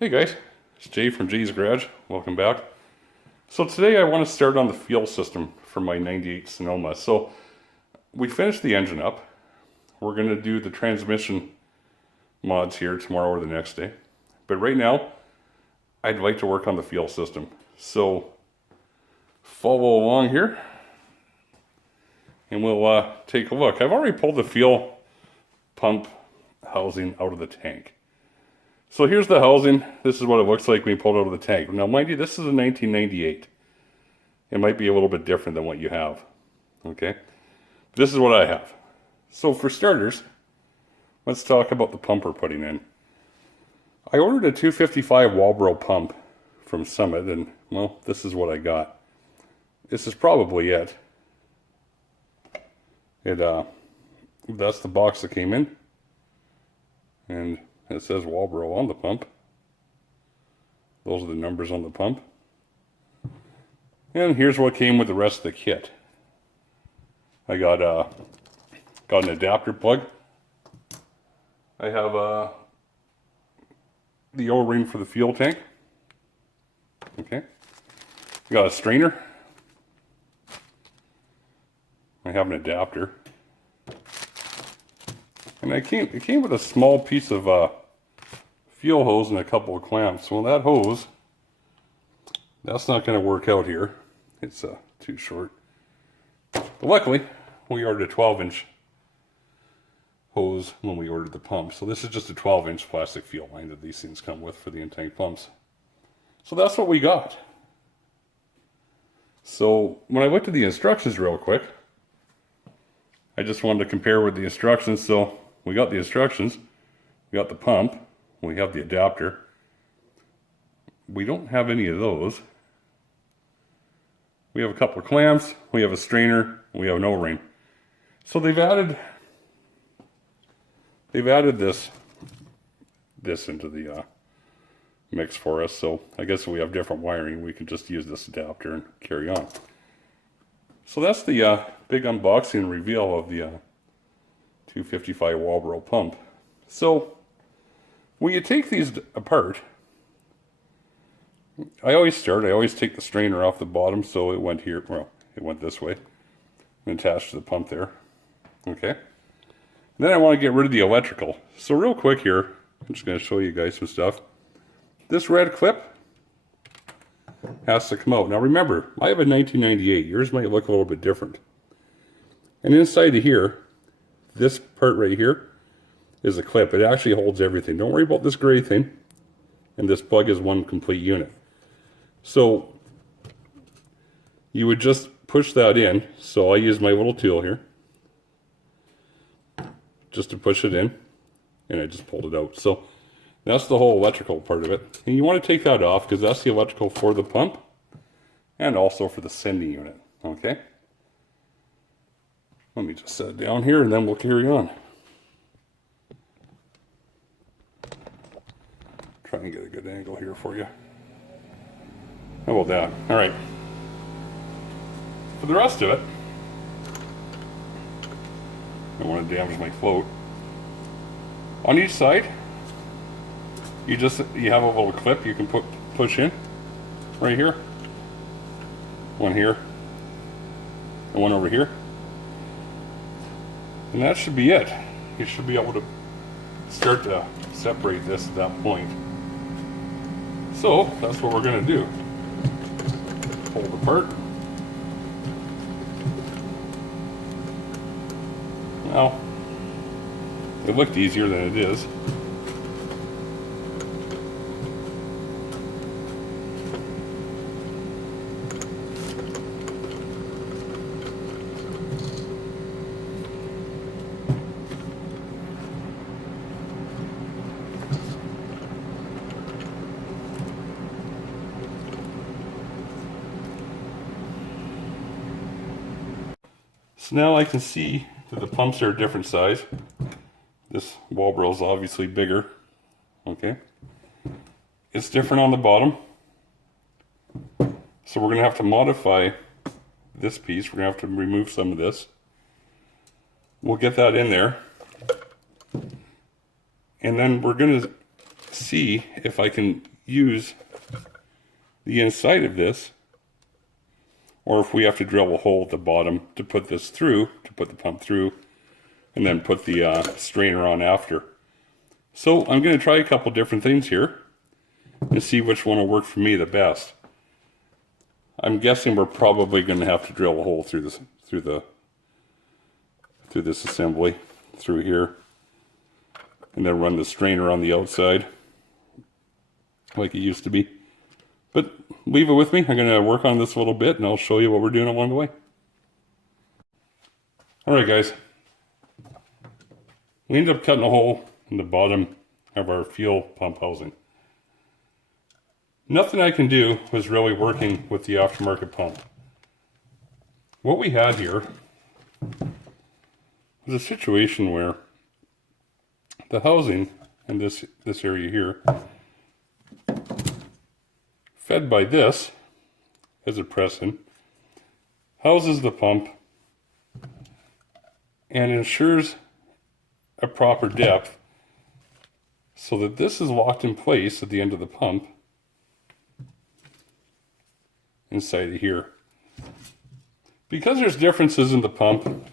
Hey guys, it's Jay from Jay's Garage. Welcome back. So today I want to start on the fuel system for my 98 Sonoma. So we finished the engine up. We're going to do the transmission mods here tomorrow or the next day. But right now, I'd like to work on the fuel system. So follow along here and we'll take a look. I've already pulled the fuel pump housing out of the tank. So here's the housing. This is what it looks like when you pull it out of the tank. Now, mind you, this is a 1998. It might be a little bit different than what you have. Okay? This is what I have. So for starters, let's talk about the pump we're putting in. I ordered a 255 Walbro pump from Summit, and, well, this is what I got. This is probably it. That's the box that came in. And it says Walbro on the pump. Those are the numbers on the pump. And here's what came with the rest of the kit. I got an adapter plug. I have the O-ring for the fuel tank. Okay. I got a strainer. I have an adapter. And it came with a small piece of fuel hose and a couple of clamps. Well, that hose, that's not going to work out here. It's too short. But luckily, we ordered a 12-inch hose when we ordered the pump. So this is just a 12-inch plastic fuel line that these things come with for the in-tank pumps. So that's what we got. So when I looked at the instructions real quick, I just wanted to compare with the instructions. So we got the instructions, we got the pump, we have the adapter. We don't have any of those. We have a couple of clamps, we have a strainer, we have an O-ring. So they've added this into the mix for us. So I guess if we have different wiring, we can just use this adapter and carry on. So that's the big unboxing and reveal of the 255 Walbro pump. So when you take these apart, I always take the strainer off the bottom, so it went here, well, it went this way, and attached to the pump there. Okay. And then I want to get rid of the electrical. So real quick here, I'm just going to show you guys some stuff. This red clip has to come out. Now remember, I have a 1998. Yours might look a little bit different. And inside of here, this part right here is a clip. It actually holds everything. Don't worry about this gray thing. And this plug is one complete unit. So you would just push that in. So I use my little tool here just to push it in. And I just pulled it out. So that's the whole electrical part of it. And you want to take that off because that's the electrical for the pump and also for the sending unit. Okay? Let me just set it down here and then we'll carry on. Try and get a good angle here for you. How about that? All right. For the rest of it, I don't want to damage my float. On each side, you have a little clip you can push in right here. One here and one over here. And that should be it. You should be able to start to separate this at that point. So that's what we're going to do. Pull it apart. Now, it looked easier than it is. So now I can see that the pumps are a different size. This Walbro is obviously bigger. Okay. It's different on the bottom. So we're going to have to modify this piece. We're going to have to remove some of this. We'll get that in there. And then we're going to see if I can use the inside of this, or if we have to drill a hole at the bottom to put this through, to put the pump through, and then put the strainer on after. So I'm going to try a couple different things here and see which one will work for me the best. I'm guessing we're probably going to have to drill a hole through this assembly through here, and then run the strainer on the outside like it used to be. But leave it with me. I'm going to work on this a little bit, and I'll show you what we're doing along the way. Alright guys, we ended up cutting a hole in the bottom of our fuel pump housing. Nothing I can do was really working with the aftermarket pump. What we had here was a situation where the housing in this area here, fed by this as a press-in, houses the pump and ensures a proper depth so that this is locked in place at the end of the pump inside of here. Because there's differences in the pump,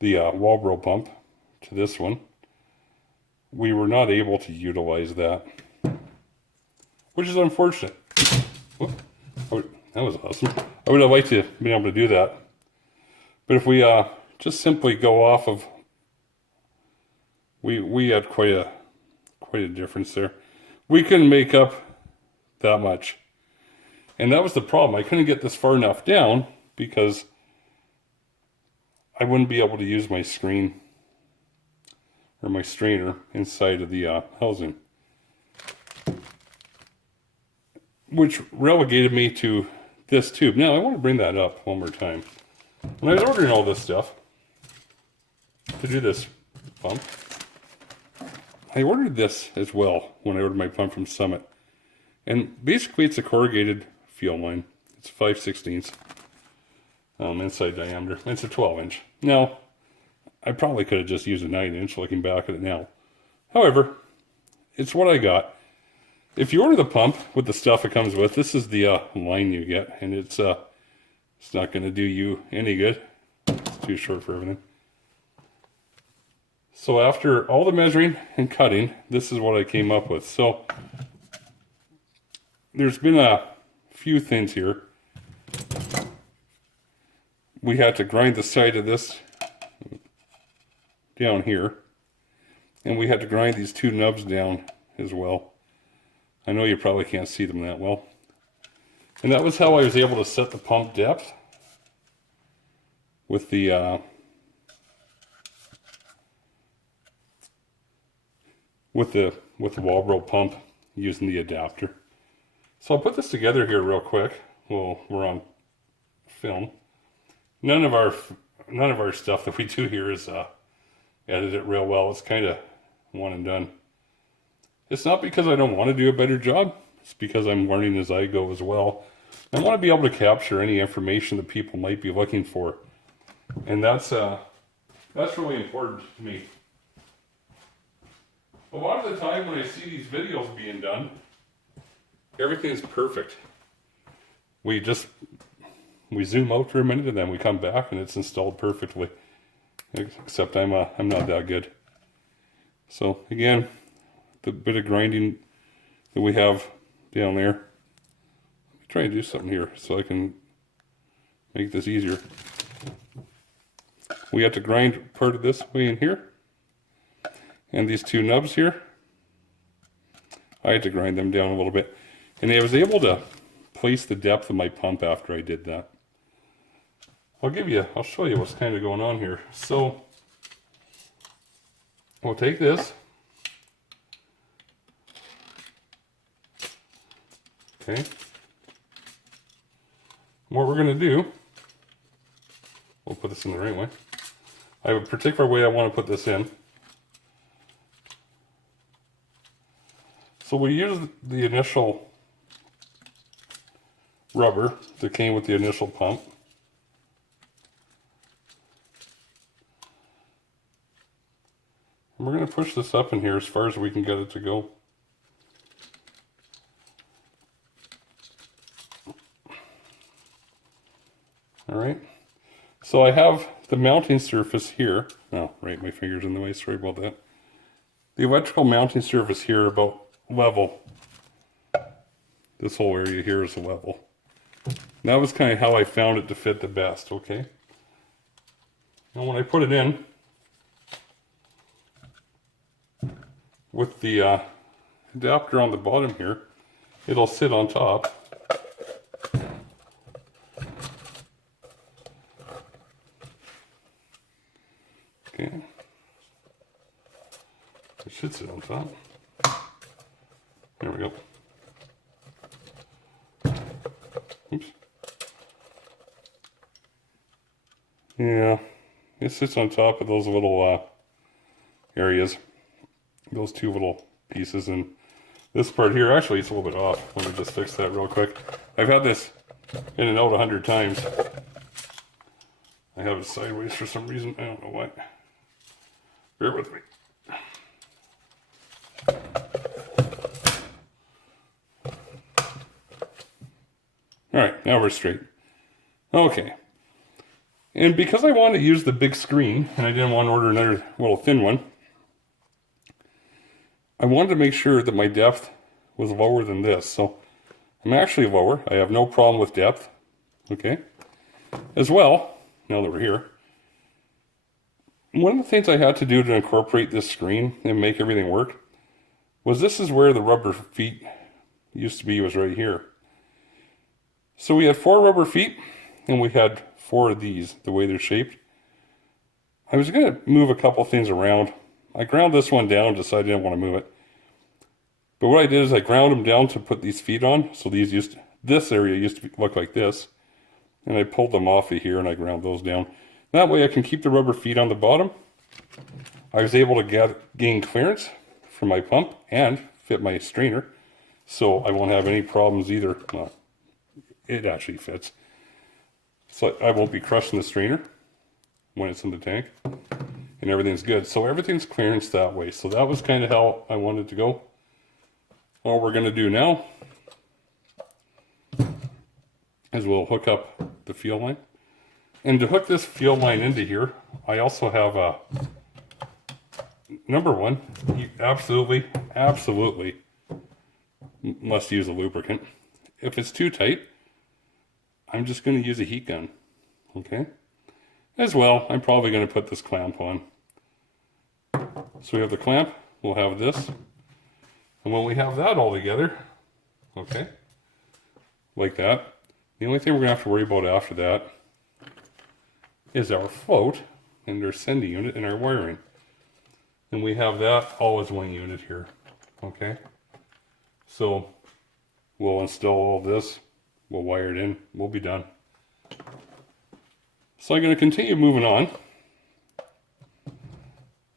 the Walbro pump to this one, we were not able to utilize that, which is unfortunate. Whoop. That was awesome. I would have liked to be able to do that. But if we just simply go off of, we had quite a difference there. We couldn't make up that much. And that was the problem. I couldn't get this far enough down because I wouldn't be able to use my screen or my strainer inside of the housing, which relegated me to this tube. Now I want to bring that up one more time. When I was ordering all this stuff to do this pump, I ordered this as well when I ordered my pump from Summit. And basically it's a corrugated fuel line. It's 5/16 inside diameter. It's a 12-inch. Now, I probably could have just used a 9-inch looking back at it now. However, it's what I got. If you order the pump with the stuff it comes with, this is the line you get, and it's not going to do you any good. It's too short for everything. So after all the measuring and cutting, this is what I came up with. So there's been a few things here. We had to grind the side of this down here, and we had to grind these two nubs down as well. I know you probably can't see them that well. And that was how I was able to set the pump depth with the Walbro pump using the adapter. So I'll put this together here real quick. Well, we're on film. None of our stuff that we do here is edited real well. It's kind of one and done. It's not because I don't want to do a better job. It's because I'm learning as I go as well. I want to be able to capture any information that people might be looking for, and that's really important to me. A lot of the time when I see these videos being done, everything's perfect. We zoom out for a minute and then we come back and it's installed perfectly. Except I'm not that good. So again, the bit of grinding that we have down there. Let me try and do something here so I can make this easier. We have to grind part of this way in here. And these two nubs here, I had to grind them down a little bit. And I was able to place the depth of my pump after I did that. I'll show you what's kind of going on here. So, we'll take this. Okay. What we're going to do, we'll put this in the right way. I have a particular way I want to put this in. So we use the initial rubber that came with the initial pump. And we're going to push this up in here as far as we can get it to go. Alright, so I have the mounting surface here. Oh, right, my finger's in the way, sorry about that. The electrical mounting surface here about level. This whole area here is level. That was kind of how I found it to fit the best, okay? Now when I put it in, with the adapter on the bottom here, it'll sit on top. Okay. It should sit on top. There we go. Oops. Yeah, it sits on top of those little areas. Those two little pieces, and this part here, actually it's a little bit off. Let me just fix that real quick. I've had this in and out 100 times. I have it sideways for some reason, I don't know why. Bear with me. Alright, now we're straight. Okay. And because I wanted to use the big screen, and I didn't want to order another little thin one, I wanted to make sure that my depth was lower than this. So I'm actually lower. I have no problem with depth. Okay. As well, now that we're here, one of the things I had to do to incorporate this screen and make everything work was this is where the rubber feet used to be, was right here. So we had 4 rubber feet and we had 4 of these, the way they're shaped. I was going to move a couple things around. I ground this one down, decided I didn't want to move it. But what I did is I ground them down to put these feet on. So this area used to look like this. And I pulled them off of here and I ground those down. That way I can keep the rubber feet on the bottom. I was able to gain clearance for my pump and fit my strainer. So I won't have any problems either. Well, it actually fits. So I won't be crushing the strainer when it's in the tank. And everything's good. So everything's clearance that way. So that was kind of how I wanted to go. All we're going to do now is we'll hook up the fuel line. And to hook this fuel line into here, I also have a number one, you absolutely must use a lubricant. If it's too tight, I'm just going to use a heat gun. Okay? As well, I'm probably going to put this clamp on. So we have the clamp, we'll have this. And when we have that all together, okay, like that, the only thing we're going to have to worry about after that is our float and our sending unit and our wiring. And we have that all as one unit here, okay? So we'll install all this, we'll wire it in, we'll be done. So I'm going to continue moving on.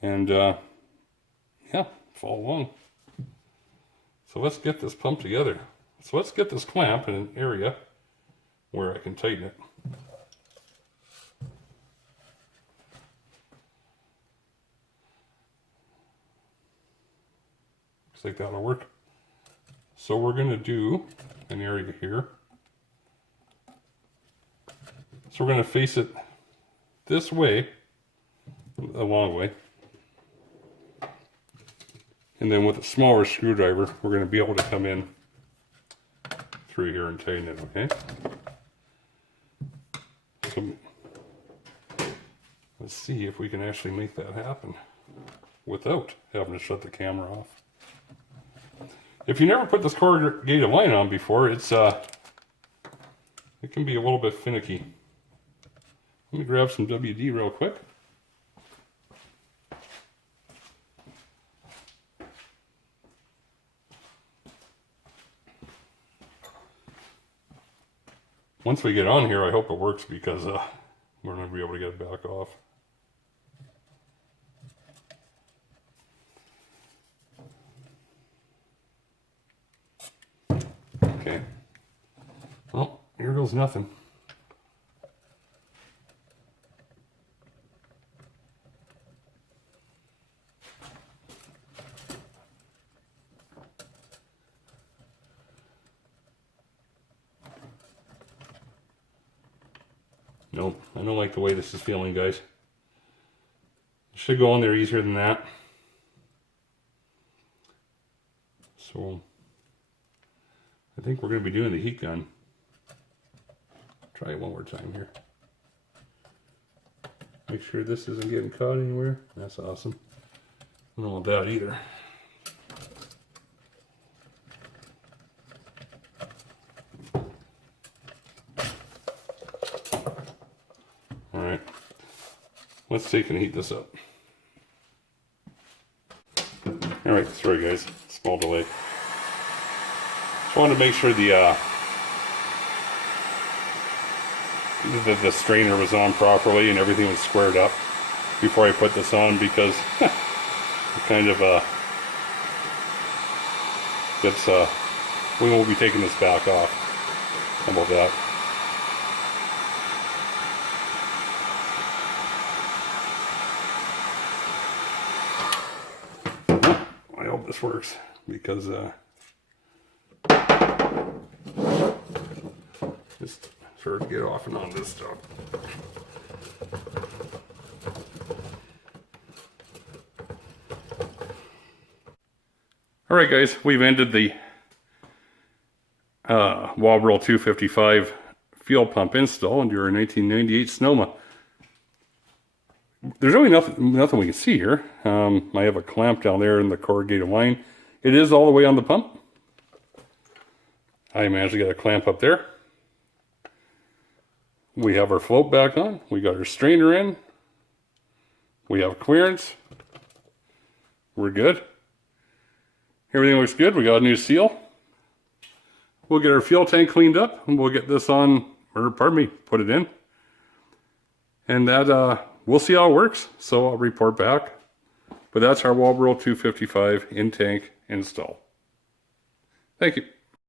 And yeah, follow along. So let's get this pump together. So let's get this clamp in an area where I can tighten it. Looks like that'll work. So we're going to do an area here. So we're going to face it this way, a long way. And then with a smaller screwdriver, we're going to be able to come in through here and tighten it, okay? So let's see if we can actually make that happen without having to shut the camera off. If you never put this corrugated line on before, it can be a little bit finicky. Let me grab some WD real quick. Once we get on here, I hope it works because we're going to be able to get it back off. Okay. Well, here goes nothing. Nope, I don't like the way this is feeling, guys. It should go on there easier than that. So, I think we're going to be doing the heat gun. Try it one more time here. Make sure this isn't getting caught anywhere. That's awesome. I don't want that either. Alright. Let's take and heat this up. Alright, sorry guys. Small delay. Just wanted to make sure the strainer was on properly and everything was squared up before I put this on, because it kind of we won't be taking this back off. How about that? I hope this works, because just sort of get off and on this stuff. Alright guys, we've ended the Walbro 255 fuel pump install into our 1998 Sonoma. There's really nothing we can see here. I have a clamp down there in the corrugated line. It is all the way on the pump. I managed to get a clamp up there. We have our float back on. We got our strainer in. We have clearance. We're good. Everything looks good. We got a new seal. We'll get our fuel tank cleaned up and we'll get this on, or pardon me, put it in. And that, we'll see how it works. So I'll report back. But that's our Walbro 255 in-tank install. Thank you.